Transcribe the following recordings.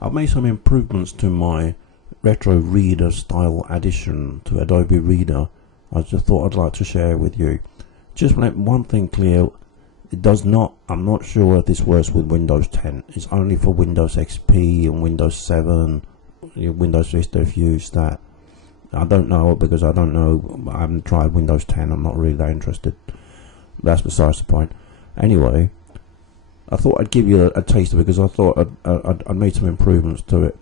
I've made some improvements to my retro reader style addition to Adobe Reader. I just thought I'd like to share with you. Just make one thing clear, it does not, I'm not sure if this works with Windows 10. It's only for Windows XP and Windows 7, Windows Vista if you use that. I don't know because I don't know, I haven't tried Windows 10, I'm not really that interested. That's besides the point. Anyway, I thought I'd give you a taste of it because I thought I'd made some improvements to it.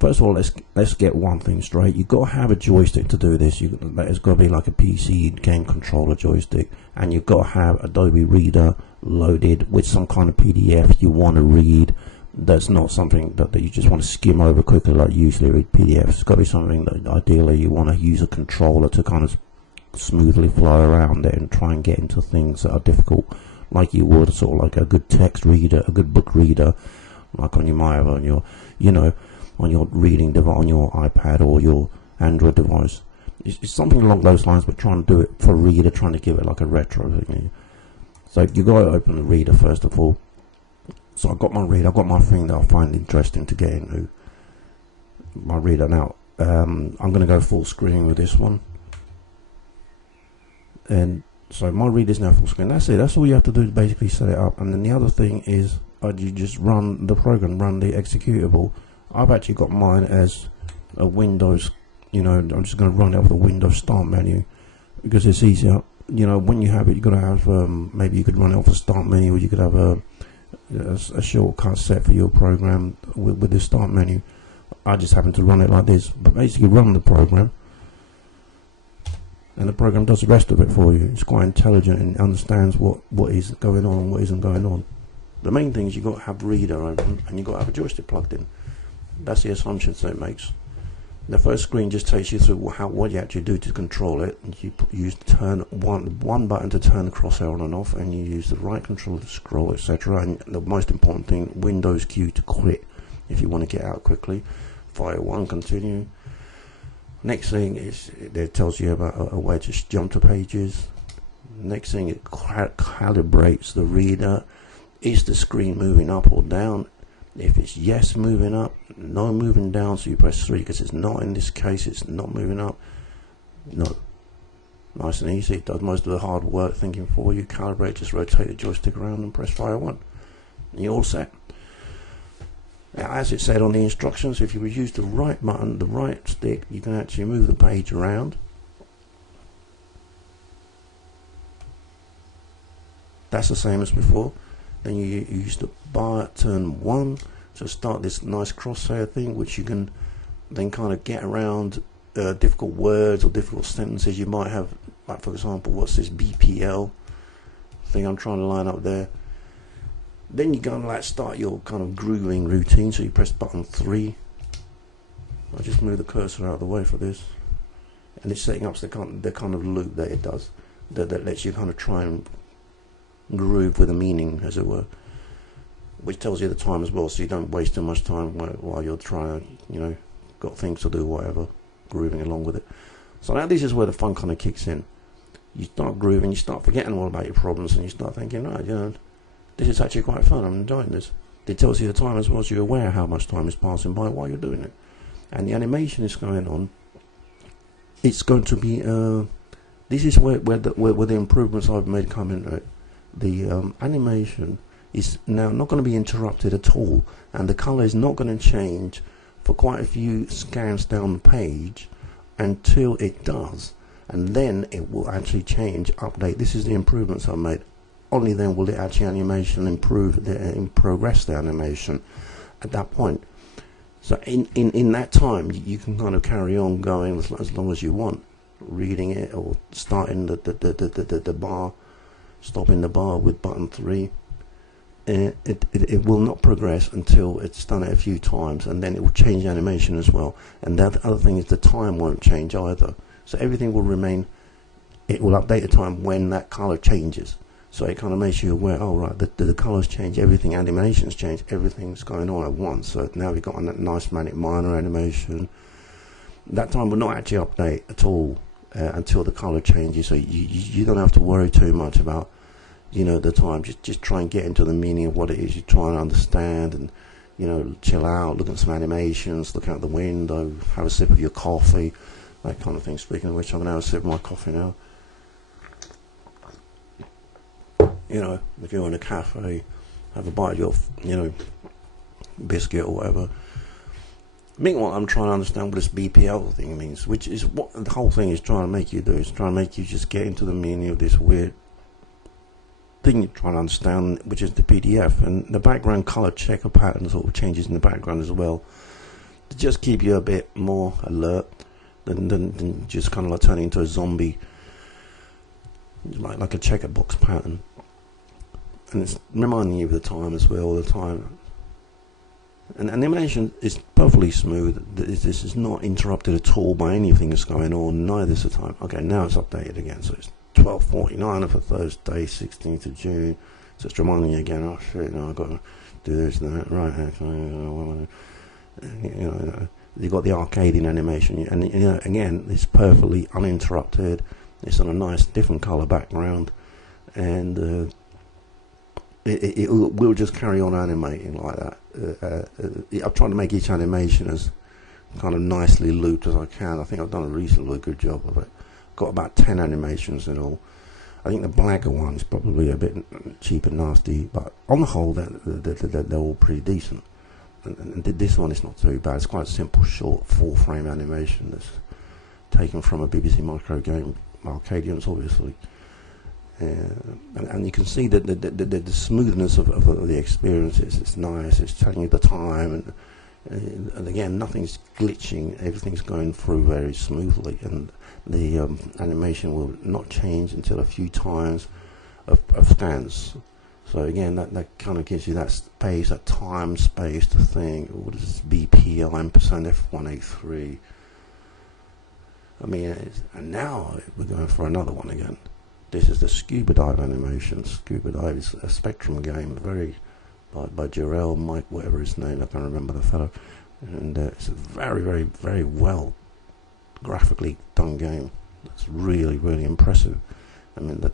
First of all, let's get one thing straight. You've got to have a joystick to do this. It's got to be like a PC game controller joystick, and you've got to have Adobe Reader loaded with some kind of PDF you want to read. That's not something that you just want to skim over quickly like you usually read PDFs. It's got to be something that ideally you want to use a controller to kind of smoothly fly around it and try and get into things that are difficult, like you would sort of like a good text reader, a good book reader, like on your on your, on your reading device, on your iPad or your Android device. It's something along those lines, but trying to do it for Reader, trying to give it like a retro thing. So you got to open the Reader first of all. So I've got my Reader, I've got my thing that I find interesting to get into. My Reader now. I'm going to go full screen with this one. And so my Reader's now full screen. That's it. That's all you have to do is basically set it up. And then the other thing is you just run the program, run the executable. I've actually got mine as a Windows, I'm just going to run it off the Windows Start menu because it's easier. When you have it, you've got to have, maybe you could run it off the Start menu, or you could have a shortcut set for your program with the Start menu. I just happen to run it like this, but basically run the program, and the program does the rest of it for you. It's quite intelligent and understands what is going on and what isn't going on. The main thing is you've got to have Reader open and you've got to have a joystick plugged in. That's the assumptions that it makes. The first screen just takes you through what you actually do to control it. You use one button to turn the crosshair on and off, and you use the right controller to scroll, etc. And the most important thing, Windows Q to quit if you want to get out quickly. Fire 1, continue. Next thing is it tells you about a way to jump to pages. Next thing, it calibrates the Reader. Is the screen moving up or down? If it's yes, moving up, no moving down, so you press 3 because it's not. In this case, it's not moving up. No. Nice and easy. It does most of the hard work thinking for you. Calibrate, just rotate the joystick around and press fire 1. And you're all set. Now, as it said on the instructions, if you use the right button, the right stick, you can actually move the page around. That's the same as before. Then you use the bar turn 1 to start this nice crosshair thing, which you can then kind of get around difficult words or difficult sentences you might have. Like, for example, what's this BPL thing I'm trying to line up there? Then you're going to start your kind of grooving routine, so you press button 3. I'll just move the cursor out of the way for this, and it's setting up the kind of loop that it does that lets you kind of try and groove with a meaning, as it were, which tells you the time as well, so you don't waste too much time while you're trying, got things to do, whatever, grooving along with it. So now this is where the fun kind of kicks in. You start grooving, you start forgetting all about your problems, and you start thinking, right, this is actually quite fun, I'm enjoying this. It tells you the time as well, so you're aware how much time is passing by while you're doing it. And the animation is going on. It's going to be, this is where the improvements I've made come into it. The animation is now not going to be interrupted at all, and the color is not going to change for quite a few scans down the page until it does, and then it will actually change, update. This is the improvements I've made. Only then will the actual animation progress the animation at that point. So in that time you can kind of carry on going as long as you want, reading it or starting the bar, stopping the bar with button 3. It will not progress until it's done it a few times, and then it will change animation as well. And the other thing is the time won't change either, so everything will remain. It will update the time when that color changes, so it kind of makes you aware, oh right, the colors change, everything, animations change, everything's going on at once. So now we've got a nice manic minor animation. That time will not actually update at all until the color changes, so you don't have to worry too much about the time. Just try and get into the meaning of what it is you're trying to understand, and you know, chill out, look at some animations, look out the window, have a sip of your coffee, that kind of thing. Speaking of which, I'm going to have a sip of my coffee now. You know, if you're in a cafe, have a bite of your, you know, biscuit or whatever. Meanwhile, I'm trying to understand what this BPL thing means, which is what the whole thing is trying to make you do. It's trying to make you just get into the meaning of this weird thing you're trying to understand, which is the PDF. And the background color checker pattern sort of changes in the background as well, to just keep you a bit more alert than just kind of like turning into a zombie, like a checker box pattern. And it's reminding you of the time as well, all the time. And animation is perfectly smooth. This is not interrupted at all by anything that's going on, neither is the time. Okay, now it's updated again, so it's 12:49 for Thursday, 16th of June. So it's reminding you again, oh shit, no, I've got to do this and that, right, actually, you know, you've got the arcading animation, and you know, again, it's perfectly uninterrupted. It's on a nice different color background, and it will just carry on animating like that. I'm trying to make each animation as kind of nicely looped as I can. I think I've done a reasonably good job of it. Got about 10 animations in all. I think the blacker one's probably a bit cheap and nasty, but on the whole, they're all pretty decent. And this one is not too bad. It's quite a simple, short, 4-frame animation that's taken from a BBC Micro game, Arcadians, obviously. And you can see that the smoothness of the experience it's nice. It's telling you the time, and again, nothing's glitching. Everything's going through very smoothly, and the animation will not change until a few times of scans. So again, that kind of gives you that space, that time space to think, what is this BPL ampersand F183? I mean, and now we're going for another one again. This is the Scuba Dive animation. Scuba Dive is a Spectrum game, by Jarrell, Mike, whatever his name, I can't remember the fellow. And it's a very, very, very well graphically done game. It's really, really impressive. I mean,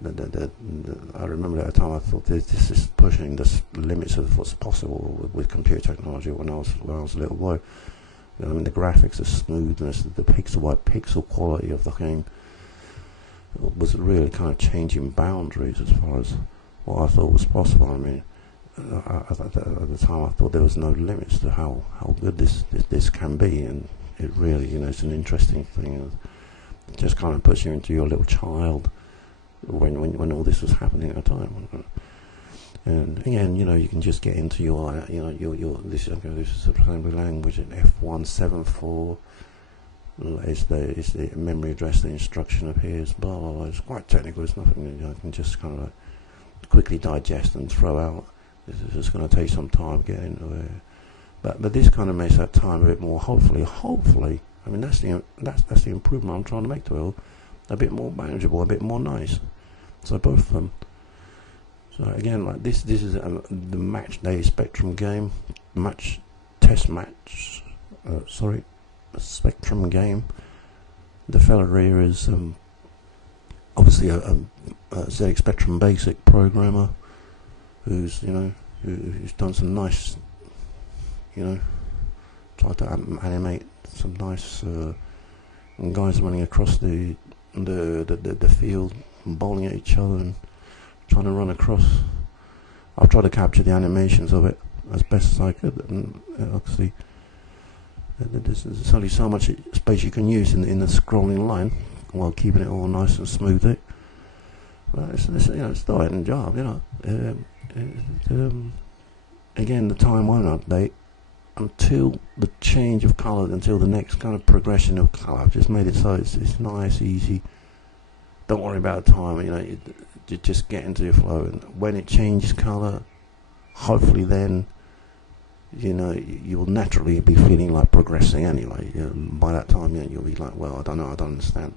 I remember at the time I thought this is pushing the limits of what's possible with computer technology when I was a little boy. I mean, the graphics, the smoothness, the pixel by pixel quality of the game was really kind of changing boundaries as far as what I thought was possible. I mean, at the time I thought there was no limits to how good this can be, and it really, you know, it's an interesting thing. It just kind of puts you into your little child when all this was happening at the time. And again, you know, you can just get into your this is a assembly language at F174. Is the memory address, the instruction appears, blah blah blah. It's quite technical. It's nothing that I can just kind of like quickly digest and throw out. This is just going to take some time getting into it. But this kind of makes that time a bit more. Hopefully, I mean that's the improvement I'm trying to make to it. A bit more manageable, a bit more nice. So both of them. So again, like this is the match day Spectrum game, Spectrum game. The fella here is obviously a ZX Spectrum Basic programmer who's who's done some nice, tried to animate some nice guys running across the field and bowling at each other and trying to run across. I've tried to capture the animations of it as best as I could, and obviously there's only so much space you can use in the scrolling line while keeping it all nice and smooth. But it's still a job, again, the time won't update until the change of colour, until the next kind of progression of colour. I've just made it so it's nice, easy. Don't worry about the time. You just get into your flow, and when it changes colour, hopefully then you will naturally be feeling like progressing anyway. By that time, you'll be like, well, I don't know, I don't understand.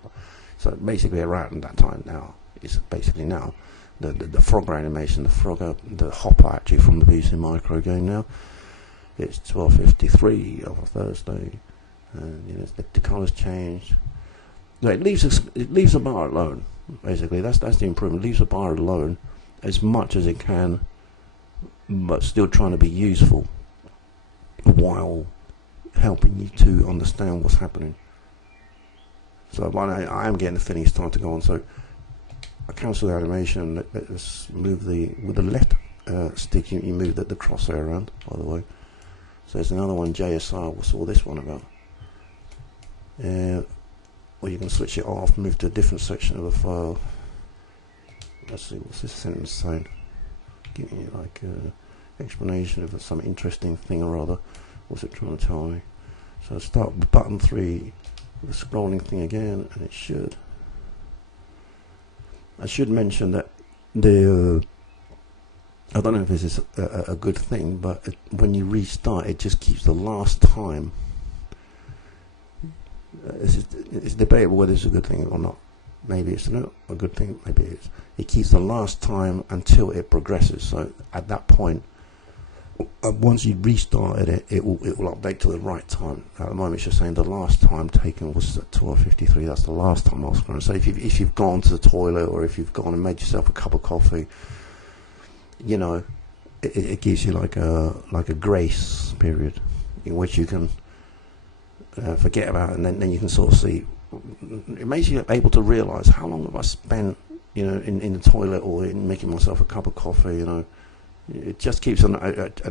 So basically, around that time now, it's basically now the Frogger animation, the hopper actually from the PC Micro game now. It's 12:53 on a Thursday, and the colours changed. No, it leaves a bar alone. Basically, that's the improvement. It leaves a bar alone as much as it can, but still trying to be useful. while helping you to understand what's happening. So I am getting the feeling it's time to go on. So I cancel the animation. Let's move with the left stick. You move the crosshair around, by the way. So there's another one, JSR. What's all this one about? Or you can switch it off, move to a different section of the file. Let's see, what's this sentence saying? Give me like explanation of some interesting thing or other. What's it trying to tell me? So start with button 3, the scrolling thing again, and it should. I should mention that I don't know if this is a good thing, but when you restart, it just keeps the last time. It's debatable whether it's a good thing or not. Maybe it's not a good thing, maybe it is. It keeps the last time until it progresses. So at that point, once you restarted it, it will update to the right time. At the moment, it's just saying the last time taken was at 12:53. That's the last time I was going to say. If you've gone to the toilet, or if you've gone and made yourself a cup of coffee, you know, it gives you like a grace period in which you can forget about it, and then you can sort of see. It makes you able to realise how long have I spent, you know, in the toilet or in making myself a cup of coffee. You know, it just keeps an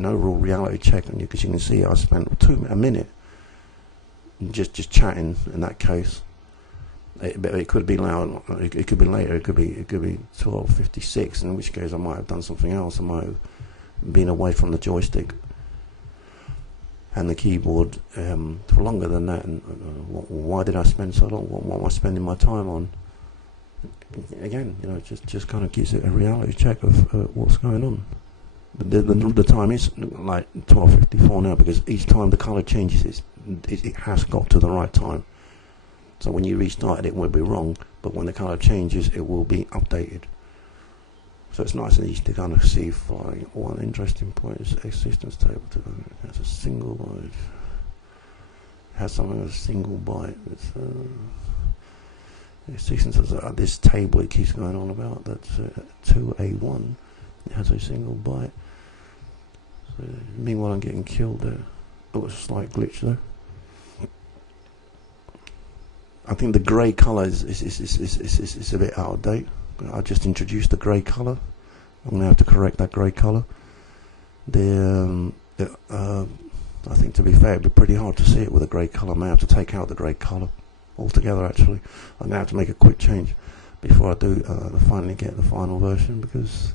overall reality check on you, because you can see I spent a minute just chatting. In that case, it could be loud. It could be later. It could be 12:56. In which case, I might have done something else. I might have been away from the joystick and the keyboard for longer than that. And why did I spend so long? What am I spending my time on? Again, you know, it just kind of gives it a reality check of what's going on. The time is like 12:54 now, because each time the color changes, it has got to the right time. So when you restart it, it will be wrong, but when the color changes, it will be updated. So it's nice and easy to kind of see. One interesting point is existence table. It has a single byte. Has something with a single byte. It's existence of this table it keeps going on about. That's 2A1. It has a single byte. So meanwhile, I'm getting killed there. Oh, it's a slight glitch though. I think the grey colour is a bit out of date. I just introduced the grey colour. I'm going to have to correct that grey colour. I think, to be fair, it'd be pretty hard to see it with a grey colour. I may have to take out the grey colour altogether, actually. I'm going to have to make a quick change before I do finally get the final version, because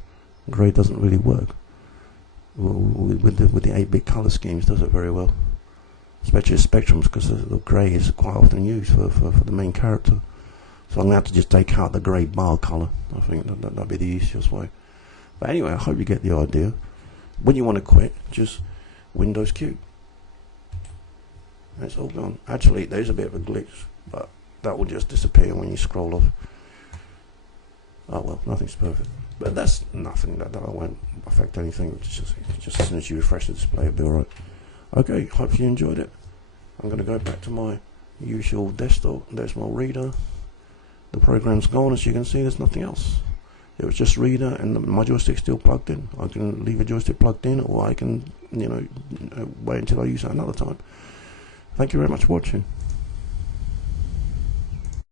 grey doesn't really work. With the 8-bit colour schemes, does it very well. Especially spectrums, because the grey is quite often used for the main character. So I'm going to have to just take out the grey bar colour. I think that'd be the easiest way. But anyway, I hope you get the idea. When you want to quit, just Windows Q. It's all gone. Actually, there's a bit of a glitch, but that will just disappear when you scroll off. Oh well, nothing's perfect. But that's nothing. That won't affect anything. It's just as soon as you refresh the display, it'll be alright. Okay, hope you enjoyed it. I'm going to go back to my usual desktop. There's my reader. The program's gone. As you can see, there's nothing else. It was just reader, and my joystick's still plugged in. I can leave a joystick plugged in, or I can, you know, wait until I use it another time. Thank you very much for watching.